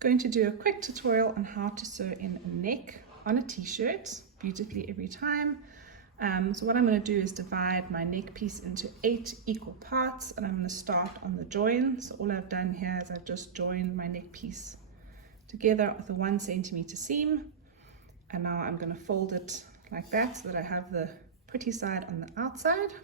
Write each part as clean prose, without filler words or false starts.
Going to do a quick tutorial on how to sew in a neck on a t-shirt beautifully every time. So what I'm going to do is divide my neck piece into 8 equal parts, and I'm going to start on the join. So all I've done here is I've just joined my neck piece together with a 1 centimeter seam, and now I'm going to fold it like that so that I have the pretty side on the outside.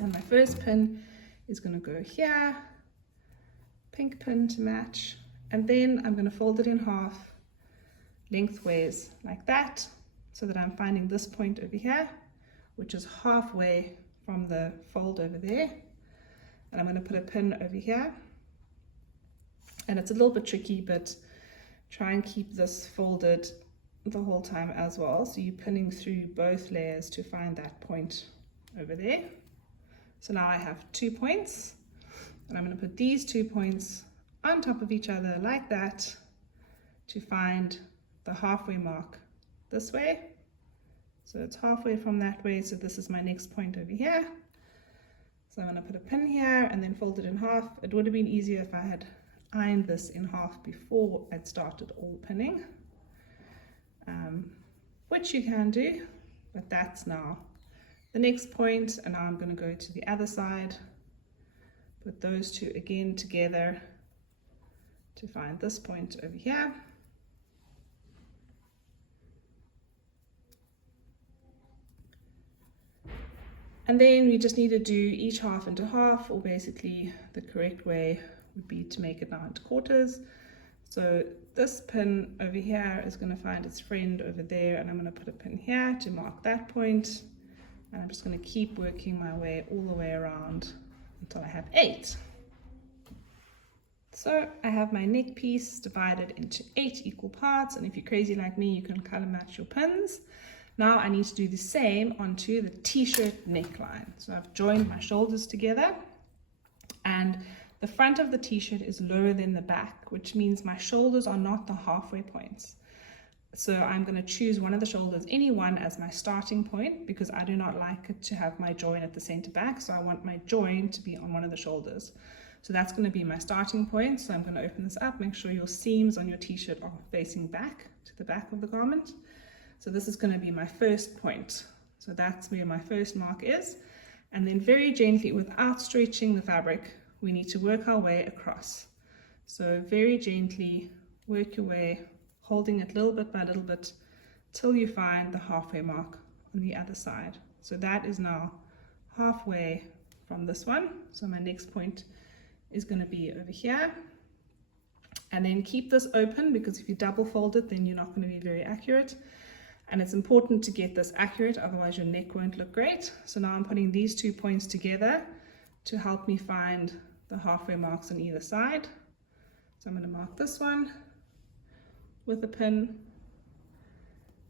And my first pin is going to go here, pink pin to match, and then I'm going to fold it in half lengthways like that, so that I'm finding this point over here, which is halfway from the fold over there. And I'm going to put a pin over here. And it's a little bit tricky, but try and keep this folded the whole time as well. So you're pinning through both layers to find that point over there. So now I have 2 points, and I'm going to put these 2 points on top of each other like that to find the halfway mark this way. So it's halfway from that way, so this is my next point over here. So I'm going to put a pin here and then fold it in half. It would have been easier if I had ironed this in half before I'd started all pinning, which you can do, but that's now the next point. And now I'm going to go to the other side, put those two again together to find this point over here. And then we just need to do each half into half, or basically the correct way would be to make it now into quarters. So this pin over here is going to find its friend over there, and I'm going to put a pin here to mark that point. And I'm just going to keep working my way all the way around until I have 8. So I have my neck piece divided into 8 equal parts, and if you're crazy like me, you can color match your pins. Now I need to do the same onto the t-shirt neckline. So I've joined my shoulders together, and the front of the t-shirt is lower than the back, which means my shoulders are not the halfway points. So I'm going to choose one of the shoulders, any one, as my starting point, because I do not like it to have my join at the center back. So I want my join to be on one of the shoulders. So that's going to be my starting point. So I'm going to open this up, make sure your seams on your t-shirt are facing back to the back of the garment. So this is going to be my first point. So that's where my first mark is. And then very gently, without stretching the fabric, we need to work our way across. So very gently work your way, holding it little bit by little bit till you find the halfway mark on the other side. So that is now halfway from this one. So my next point is going to be over here. And then keep this open, because if you double fold it, then you're not going to be very accurate. And it's important to get this accurate, otherwise your neck won't look great. So now I'm putting these 2 points together to help me find the halfway marks on either side. So I'm going to mark this one with a pin,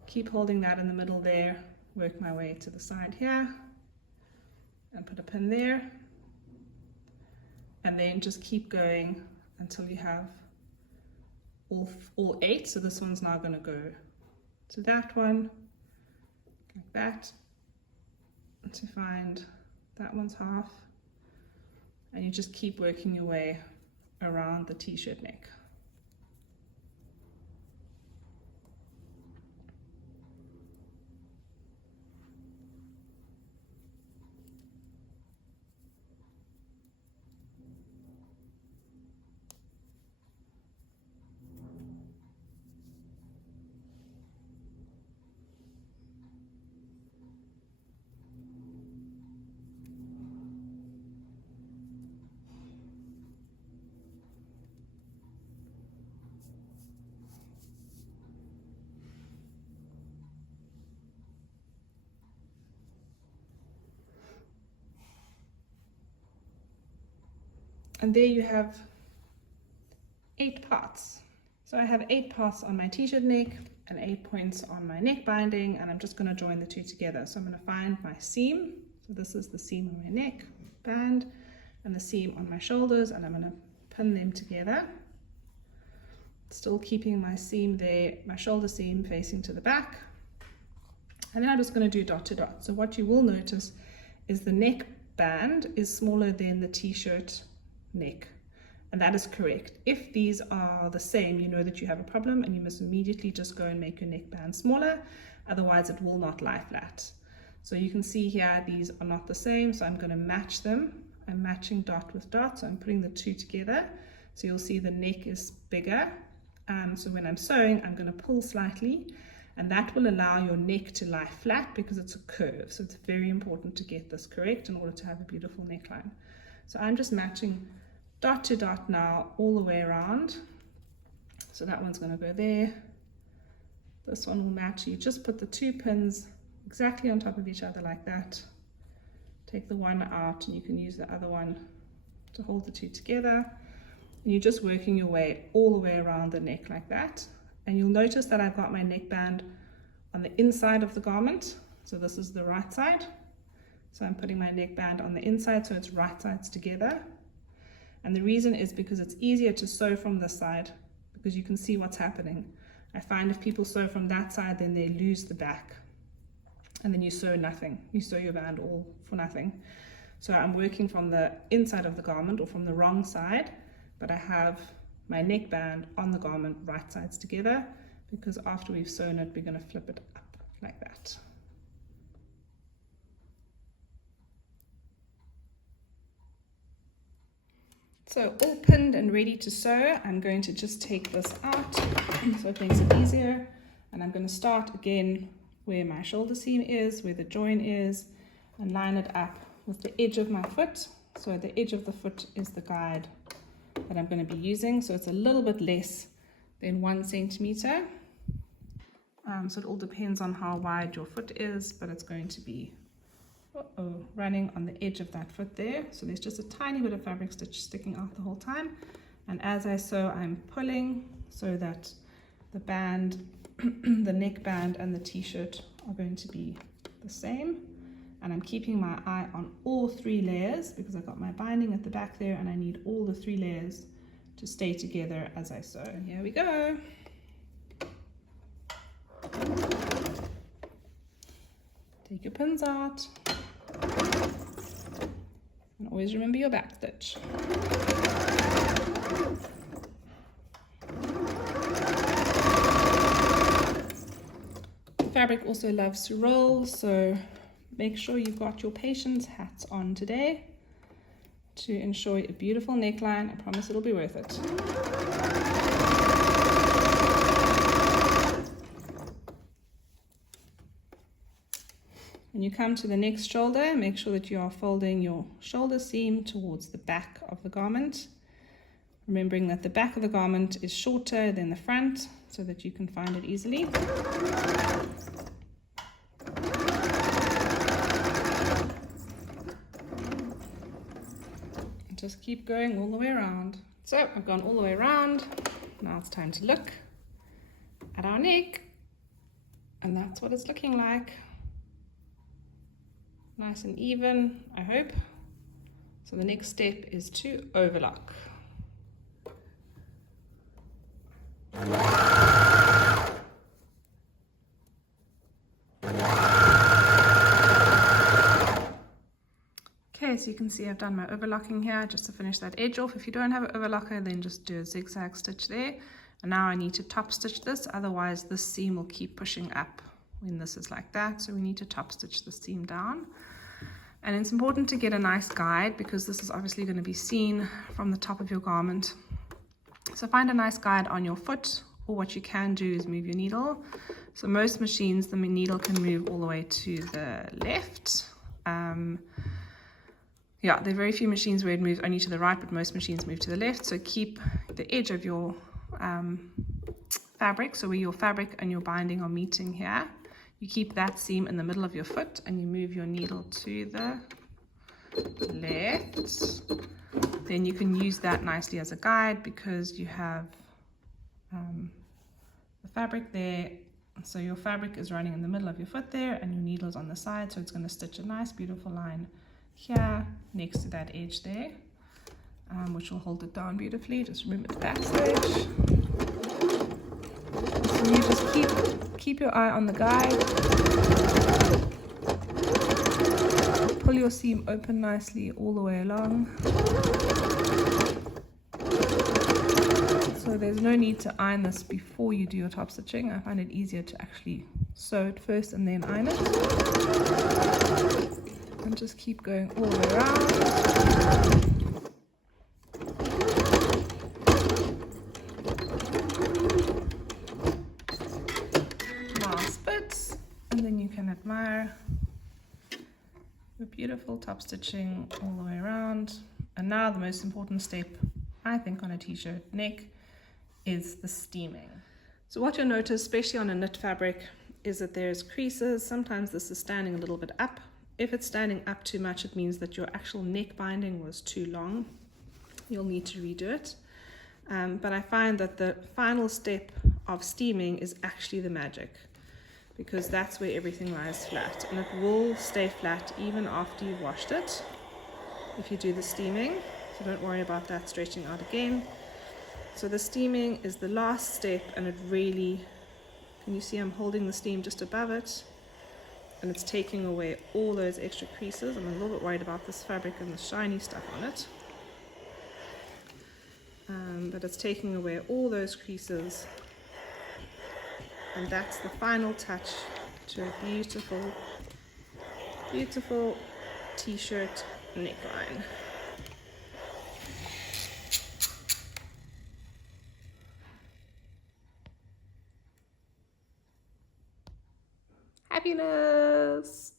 keep holding that in the middle there, work my way to the side here, and put a pin there. And then just keep going until you have all 8. So this one's now going to go to that one, like that, to find that one's half. And you just keep working your way around the t-shirt neck. And there you have 8 parts. So I have 8 parts on my t-shirt neck and 8 points on my neck binding, and I'm just going to join the 2 together. So I'm going to find my seam. So this is the seam on my neck band and the seam on my shoulders, and I'm going to pin them together. Still keeping my seam there, my shoulder seam facing to the back. And then I'm just going to do dot to dot. So what you will notice is the neck band is smaller than the t-shirt neck. and that is correct. If these are the same, you know that you have a problem and you must immediately just go and make your neckband smaller, otherwise it will not lie flat. So you can see here these are not the same, so I'm going to match them. I'm matching dot with dot, so I'm putting the two together. So you'll see the neck is bigger. So when I'm sewing, I'm going to pull slightly, and that will allow your neck to lie flat because it's a curve. So it's very important to get this correct in order to have a beautiful neckline. So I'm just matching dot to dot now all the way around. So that one's going to go there. This one will match. You just put the two pins exactly on top of each other like that. Take the one out and you can use the other one to hold the two together. And you're just working your way all the way around the neck like that. And you'll notice that I've got my neckband on the inside of the garment. So this is the right side. So I'm putting my neckband on the inside so it's right sides together. And the reason is because it's easier to sew from this side because you can see what's happening. I find if people sew from that side, then they lose the back. And then you sew nothing. You sew your band all for nothing. So I'm working from the inside of the garment or from the wrong side, but I have my neckband on the garment right sides together because after we've sewn it, we're going to flip it up like that. So all pinned and ready to sew, I'm going to just take this out so it makes it easier. And I'm going to start again where my shoulder seam is, where the join is, and line it up with the edge of my foot. So the edge of the foot is the guide that I'm going to be using. So it's a little bit less than 1 centimeter. So it all depends on how wide your foot is, but it's going to be running on the edge of that foot there. So there's just a tiny bit of fabric stitch sticking out the whole time. And as I sew, I'm pulling so that the band, the neckband and the t-shirt are going to be the same. And I'm keeping my eye on all 3 layers because I've got my binding at the back there and I need all the 3 layers to stay together as I sew. Here we go. Take your pins out. And always remember your back stitch. Fabric also loves to roll, so make sure you've got your patience hats on today to ensure a beautiful neckline. I promise it'll be worth it. When you come to the next shoulder, make sure that you are folding your shoulder seam towards the back of the garment. Remembering that the back of the garment is shorter than the front so that you can find it easily. And just keep going all the way around. So I've gone all the way around. Now it's time to look at our neck. And that's what it's looking like. Nice and even, I hope. So the next step is to overlock. Okay, so you can see I've done my overlocking here just to finish that edge off. If you don't have an overlocker, then just do a zigzag stitch there. And now I need to top stitch this, otherwise this seam will keep pushing up when this is like that. So we need to top stitch the seam down. And it's important to get a nice guide because this is obviously going to be seen from the top of your garment. So find a nice guide on your foot, or what you can do is move your needle. So most machines, the needle can move all the way to the left. Yeah, there are very few machines where it moves only to the right, but most machines move to the left. So keep the edge of your fabric, so where your fabric and your binding are meeting here, you keep that seam in the middle of your foot and you move your needle to the left. Then you can use that nicely as a guide because you have the fabric there. So your fabric is running in the middle of your foot there and your needle is on the side, so it's going to stitch a nice beautiful line here next to that edge there, which will hold it down beautifully. Just remember the back stitch. So you just keep your eye on the guide. Pull your seam open nicely all the way along. there's no need to iron this before you do your top stitching. I find it easier to actually sew it first and then iron it. And just keep going all the way around. Last bit, and then you can admire the beautiful top stitching all the way around. And now the most important step, I think, on a t-shirt neck is the steaming. So what you'll notice, especially on a knit fabric, is that there's creases. Sometimes this is standing a little bit up. If it's standing up too much, it means that your actual neck binding was too long. You'll need to redo it. But I find that the final step of steaming is actually the magic, because that's where everything lies flat, and it will stay flat even after you've washed it if you do the steaming. So don't worry about that stretching out again. So the steaming is the last step, and it really, can you see I'm holding the steam just above it, and it's taking away all those extra creases. I'm a little bit worried about this fabric and the shiny stuff on it, but it's taking away all those creases, and that's the final touch to a beautiful, beautiful t-shirt neckline. Happiness!